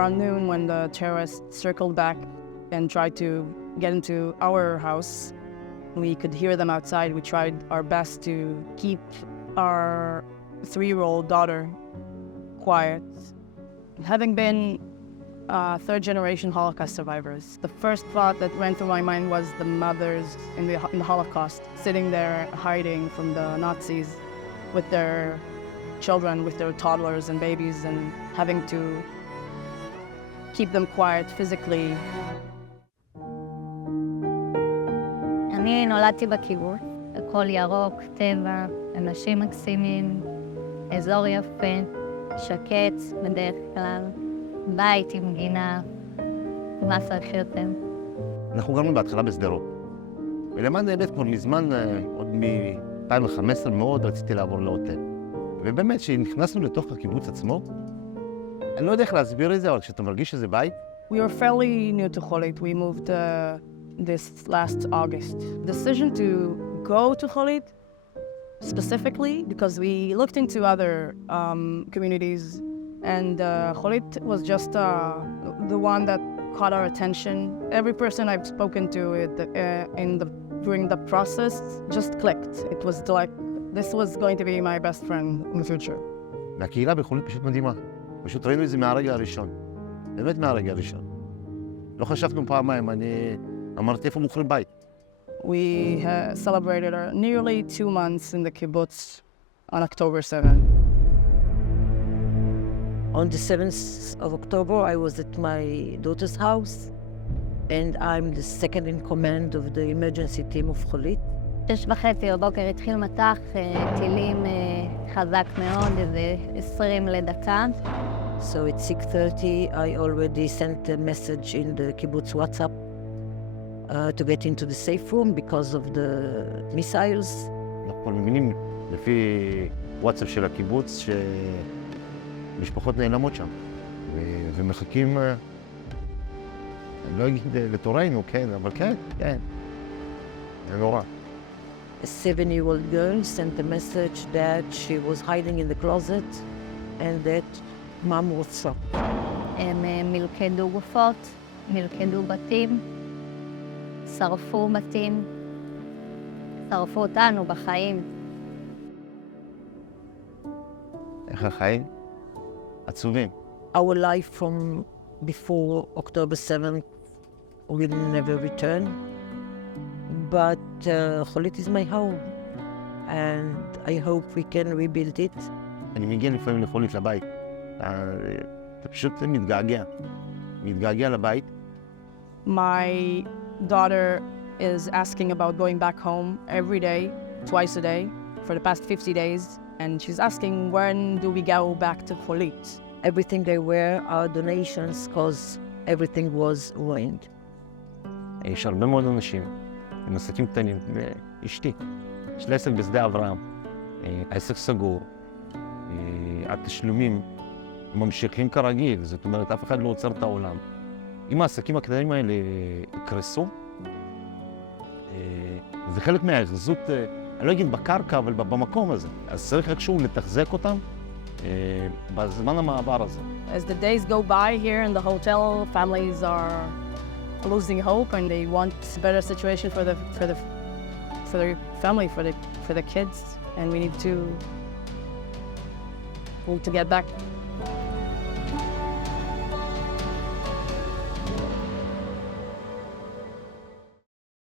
Around noon, when the terrorists circled back and tried to get into our house, we could hear them outside. We tried our best to keep our 3-year-old daughter quiet. Having been third-generation Holocaust survivors, the first thought that went through my mind was the mothers in the Holocaust, sitting there hiding from the Nazis with their children, with their toddlers and babies, and having to keep them quiet physically. אני נולדתי בקיבוץ, הכל ירוק, טבע, אנשים מקסימים, אזור יפה, שקט בדרך כלל, בית עם גינה, מה צריך יותר? אנחנו גרנו בהתחלה בשדרות. ולמען האמת כבר מזמן, עוד מ-2015 מאוד רציתי לעבור לעוטף. ובאמת, כשנכנסנו לתוך הקיבוץ עצמו, אני לא יודע איך להסביר את זה, אבל כשאתה מרגיש שזה בית... We were fairly new to Cholit. We moved this last August. Decision to go to Cholit specifically because we looked into other communities, and Cholit was just the one that caught our attention. Every person I've spoken to during the process just clicked. It was like this was going to be my best friend in the future. והקהילה בחולית פשוט מדהימה. פשוט ראינו את זה מהרגע הראשון. באמת מהרגע הראשון. לא חשבנו פעמיים, אני אמרתי איפה מוכרים בית. We celebrated nearly 2 months in the kibbutz on October 7th. On the 7th of October, I was at my daughter's house, and I'm the second in command of the emergency team of Cholit. 6:30 בבוקר התחיל מטח, טילים חזק מאוד, איזה 20 לדקה. So at 6:30, I already sent a message in the kibbutz WhatsApp to get into the safe room because of the missiles. אנחנו מבינים לפי וואטסאפ של הקיבוץ שמשפחות נעלמות שם ומחכים, אני לא אגיד לתורנו, כן, אבל כן, כן, זה נורא. A 7-year-old girl sent a message that she was hiding in the closet and that mom was shot. הם מלכדו גופות, מלכדו בתים, שרפו בתים, שרפו אותנו בחיים. איך החיים? עצובים. Our life from before October 7th will never return. But Cholit is my home, and I hope we can rebuild it. אני מגיע לפעמים לחולית לבית. אתה פשוט מתגעגע לבית. My daughter is asking about going back home every day, twice a day, for the past 50 days. And she's asking, when do we go back to Cholit? Everything they wear are donations because everything was ruined. יש הרבה מאוד אנשים עם עסקים קטנים, ואשתי. יש לה עסק בשדה אברהם. העסק סגור. התשלומים ממשיכים כרגיל, זאת אומרת, אף אחד לא עוצר את העולם. אם העסקים הקטנים האלה יקרסו, זה חלק מההחזות, אני לא אגיד בקרקע, אבל במקום הזה. אז צריך איכשהו לתחזק אותם בזמן המעבר הזה. As the days go by here in the hotel, families are losing hope and they want a better situation for their family, for the kids, and we need to get back.